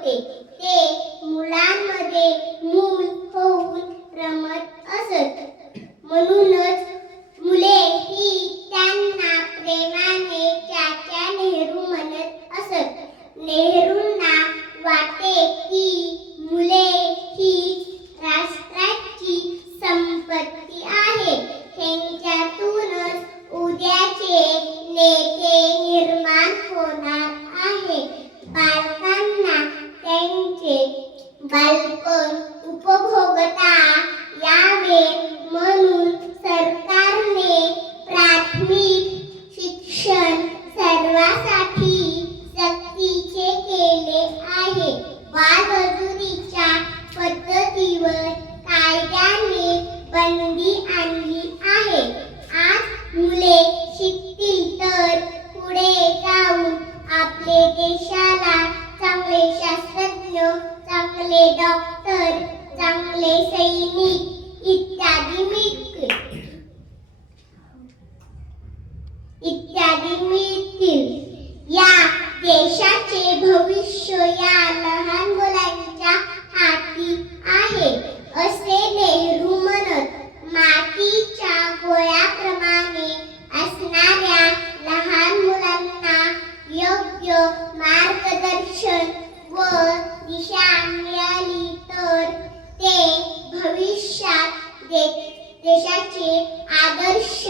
होते. ते मुलांमध्ये मूल होऊन रमत असत. म्हणूनच मुले ही त्यांना प्रेमाने चाचा नेहरू म्हणत असत. नेहरूंना वाटे की मुले ही राष्ट्राची संपत्ती आहे. त्यांच्यातूनच उद्याचे नेते निर्माण होणार आहे. बालकांना त्यांचे बालपण उपभोगता यावे म्हणून सरकारने प्राथमिक शिक्षण सर्वांसाठी सक्तीचे केले आहे. बालमजुरीच्या पद्धतीवर कायद्याने बंदी आणली आहे. आज मुले शिकतील तर पुढे जाऊन आपले देशाला चांगले शास्त्रज्ञ, चांगले डॉक्टर, चांगले सैनिक इत्यादी मिळतील. या देशाचे भविष्य या लहान मुलांच्या हाती आहे असे नेहरू म्हणत. मातीच्या गोळ्याप्रमाणे असणाऱ्या लहान मुलांना योग्य मार्गदर्शन व दिशा मिळाली तर ते भविष्यात देशाचे आदर्श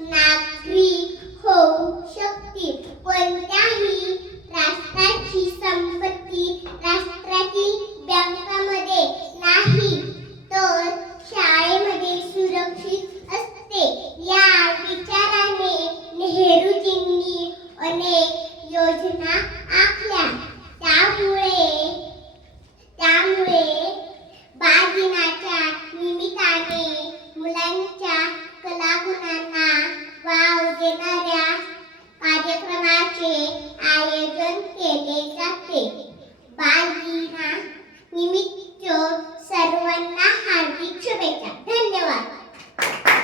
नागरिक होऊ शकतील. कोणत्याही राष्ट्राची संपत्ती राष्ट्रातील बँकांमध्ये नाही तर शाळेमध्ये सुरक्षित असते. या विचाराने नेहरूजींनी अनेक योजना आखल्या.